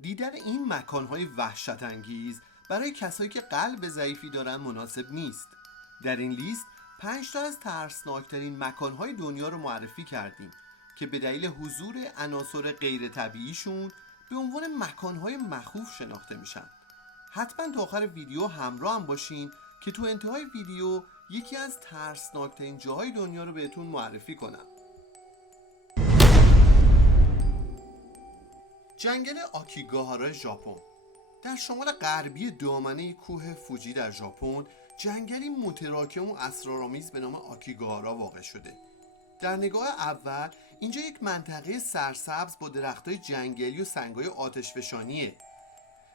دیدن این مکانهای وحشت انگیز برای کسایی که قلب ضعیفی دارن مناسب نیست. در این لیست 5 تا از ترسناکترین مکانهای دنیا رو معرفی کردیم که به دلیل حضور عناصر غیر طبیعیشون به عنوان مکانهای مخوف شناخته میشن. حتما تا آخر ویدیو همراه هم باشین که تو انتهای ویدیو یکی از ترسناکترین جاهای دنیا رو بهتون معرفی کنم. جنگل آکیگاهارا ژاپن در شمال غربی دامنه کوه فوجی در ژاپن، جنگلی متراکم و اسرارآمیز به نام آکیگاهارا واقع شده. در نگاه اول اینجا یک منطقه سرسبز با درختای جنگلی و سنگای آتشفشانیه.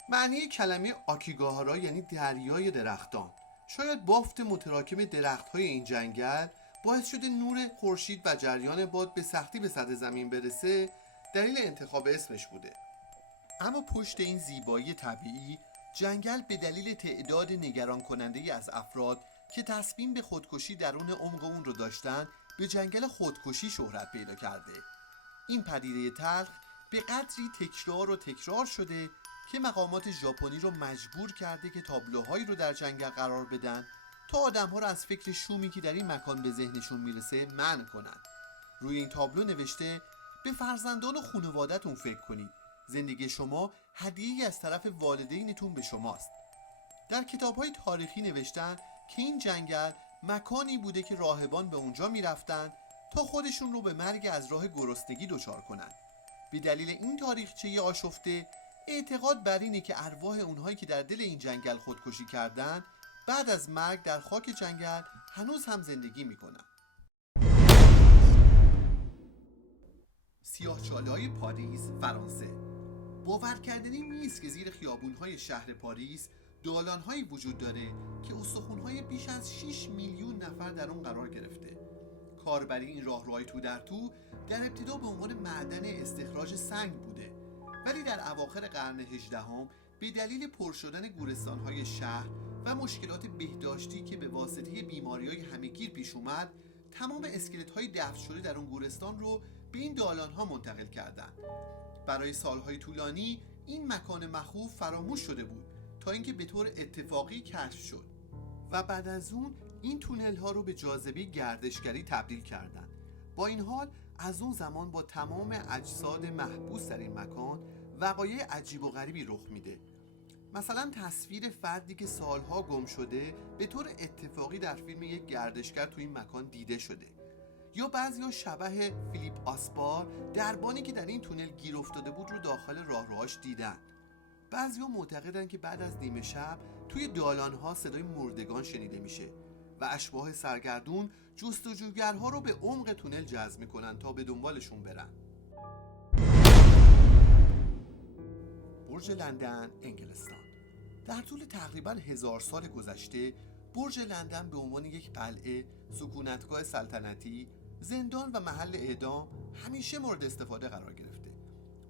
معنی کلمه آکیگاهارا یعنی دریای درختان. شاید بافت متراکم درخت‌های این جنگل باعث شده نور خورشید و جریان باد به سختی به سطح زمین برسه، دلیل انتخاب اسمش بوده. اما پشت این زیبایی طبیعی، جنگل به دلیل تعداد نگران کننده ای از افراد که تصمیم به خودکشی درون عمق اون رو داشتن، به جنگل خودکشی شهرت پیدا کرده. این پدیده تلخ به قدری تکرار شده که مقامات ژاپنی رو مجبور کرده که تابلوهایی رو در جنگل قرار بدن تا آدم‌ها رو از فکر شومی که در این مکان به ذهنشون میرسه منع کنن. روی این تابلو نوشته به فرزندان و خانواده‌تون فکر کنید. زندگی شما هدیه‌ای از طرف والدینتون به شماست. در کتاب‌های تاریخی نوشتن که این جنگل مکانی بوده که راهبان به اونجا میرفتن تا خودشون رو به مرگ از راه گرسنگی دچار کنن. به دلیل این تاریخچه آشفته، اعتقاد بر اینه که ارواح اونهایی که در دل این جنگل خودکشی کردن بعد از مرگ در خاک جنگل هنوز هم زندگی میکنن. سیاهچاله‌های پاریس، فرانسه. باور کردنی نیست که زیر خیابون‌های شهر پاریس دالان‌هایی وجود داره که استخوان‌های بیش از 6 میلیون نفر در اون قرار گرفته. کاربری این راهروهای تو در ابتدا به عنوان معدن استخراج سنگ بوده، ولی در اواخر قرن 18 به دلیل پر شدن گورستان‌های شهر و مشکلات بهداشتی که به واسطه بیماری‌های همه‌گیر پیش اومد، تمام اسکلت‌های دفن شده در اون گورستان رو به این دالان‌ها منتقل کردند. برای سالهای طولانی این مکان مخوف فراموش شده بود تا اینکه به طور اتفاقی کشف شد و بعد از اون این تونل ها رو به جاذبه گردشگری تبدیل کردند. با این حال از اون زمان با تمام اجساد محبوس در این مکان وقایع عجیب و غریبی رخ میده. مثلا تصویر فردی که سالها گم شده به طور اتفاقی در فیلم یک گردشگر تو این مکان دیده شده، یا بعضیا شبح فیلیپ آسپار دربانی که در این تونل گیر افتاده بود رو داخل راهروهاش دیدن. بعضیا معتقدن که بعد از نیمه شب توی دالان‌ها صدای مردگان شنیده میشه و اشباح سرگردون جستجوگرها رو به عمق تونل جذب میکنن تا به دنبالشون برن. برج لندن، انگلستان. در طول تقریباً 1000 سال گذشته، برج لندن به عنوان یک قلعه، سکونتگاه سلطنتی، زندان و محل اعدام همیشه مورد استفاده قرار گرفته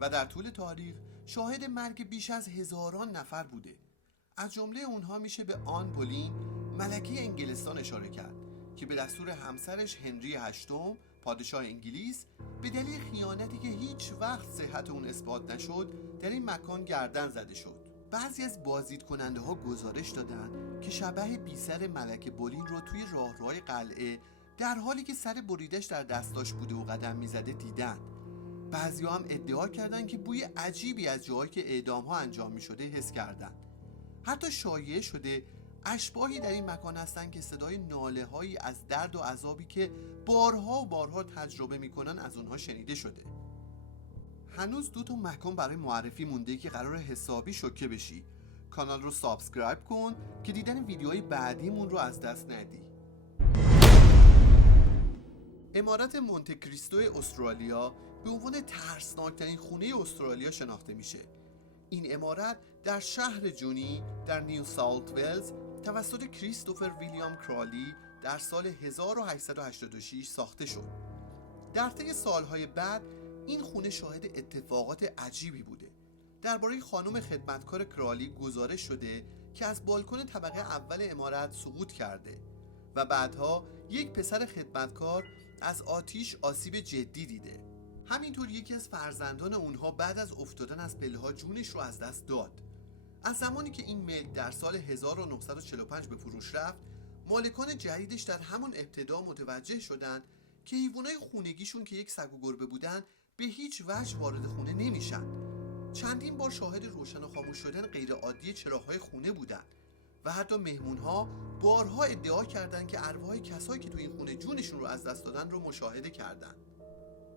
و در طول تاریخ شاهد مرگ بیش از هزاران نفر بوده. از جمله اونها میشه به آن بولین، ملکه انگلستان اشاره کرد که به دستور همسرش هنری هشتم، پادشاه انگلیس، به دلیل خیانتی که هیچ وقت صحت اون اثبات نشد در این مکان گردن زده شد. بعضی از بازدید کننده ها گزارش دادن که شبح بی سر ملکه بولین رو توی راهروهای قلعه در حالی که سر بریدش در دستاش بوده و قدم میزده دیدن. بعضی هم ادعا کردن که بوی عجیبی از جاهایی که اعدام ها انجام می شده حس کردن. حتی شایعه شده اشباحی در این مکان هستن که صدای ناله هایی از درد و عذابی که بارها و بارها تجربه میکنن از اونها شنیده شده. هنوز 2 تا مکان برای معرفی مونده که قرار حسابی شوکه بشی. کانال رو سابسکرایب کن که دیدن ویدیوهای بعدیمون رو از دست ندی. امارت مونته کریستو استرالیا به عنوان ترسناکترین خونه استرالیا شناخته میشه. این امارت در شهر جونی در نیو ساوت ولز توسط کریستوفر ویلیام کرالی در سال 1886 ساخته شد. در طی سالهای بعد این خونه شاهد اتفاقات عجیبی بوده. درباره خانم خدمتکار کرالی گزارش شده که از بالکن طبقه اول امارت سقوط کرده و بعدها یک پسر خدمتکار از آتش آسیب جدی دیده. همینطور یکی از فرزندان اونها بعد از افتادن از پله‌ها جونش رو از دست داد. از زمانی که این ملک در سال 1945 به فروش رفت، مالکان جدیدش در همون ابتدا متوجه شدن که حیوانای خونگیشون که یک سگ و گربه بودن به هیچ وجه وارد خونه نمیشن. چندین بار شاهد روشن و خاموش شدن غیر عادی چراغ‌های خونه بودن و حتی مهمون‌ها بارها ادعا کردند که ارواح کسایی که تو این خونه جونشون رو از دست دادن رو مشاهده کردن.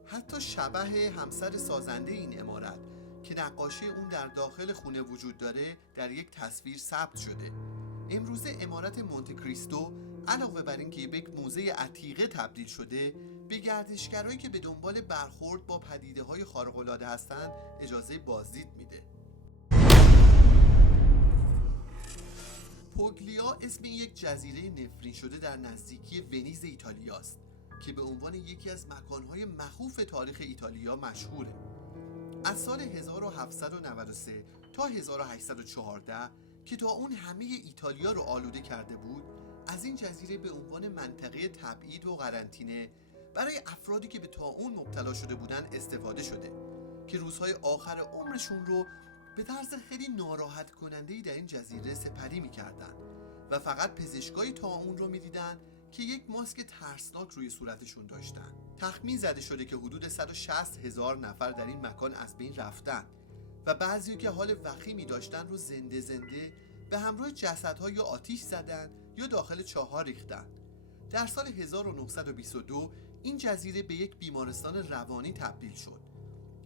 حتی شبح همسر سازنده این عمارت که نقاشی اون در داخل خونه وجود داره در یک تصویر ثبت شده. امروزه عمارت مونته کریستو علاوه بر این که به یک موزه عتیقه تبدیل شده، به گردشگرایی که به دنبال برخورد با پدیده‌های خارق‌العاده هستند اجازه بازدید میده. پوگلیا اسم یک جزیره نفرین شده در نزدیکی ونیز ایتالیاست که به عنوان یکی از مکان‌های مخوف تاریخ ایتالیا مشهوره. از سال 1793 تا 1814 که تا اون همه ایتالیا رو آلوده کرده بود، از این جزیره به عنوان منطقه تبعید و قرنطینه برای افرادی که به طاعون مبتلا شده بودن استفاده شده که روزهای آخر عمرشون رو به طرز خیلی ناراحت کننده‌ای در این جزیره سپری می‌کردن و فقط پزشکای طاعون رو می‌دیدن که یک ماسک ترسناک روی صورتشون داشتن. تخمین زده شده که حدود 160,000 نفر در این مکان از بین رفتن و بعضی که حال وخیمی داشتن رو زنده زنده به همراه جسدها یا آتیش زدن یا داخل چاه‌ها ریختن. در سال 1922 این جزیره به یک بیمارستان روانی تبدیل شد.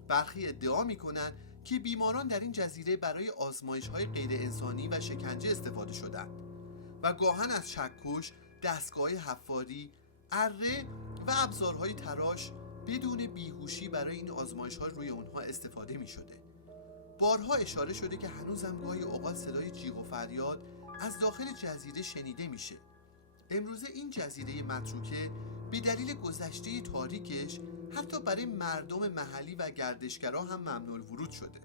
برخی ادعا می‌کنند که بیماران در این جزیره برای آزمایش‌های غیر انسانی و شکنجه استفاده شدند و گاهن از چکش، دستگاه حفاری، اره و ابزارهای تراش بدون بیهوشی برای این آزمایش‌ها روی اونها استفاده می‌شده. بارها اشاره شده که هنوزم گاهی اوقات صدای جیغ و فریاد از داخل جزیره شنیده میشه. امروزه این جزیره متروکه به دلیل گذشته تاریکش حتی برای مردم محلی و گردشگرها هم ممنوع الورود شده.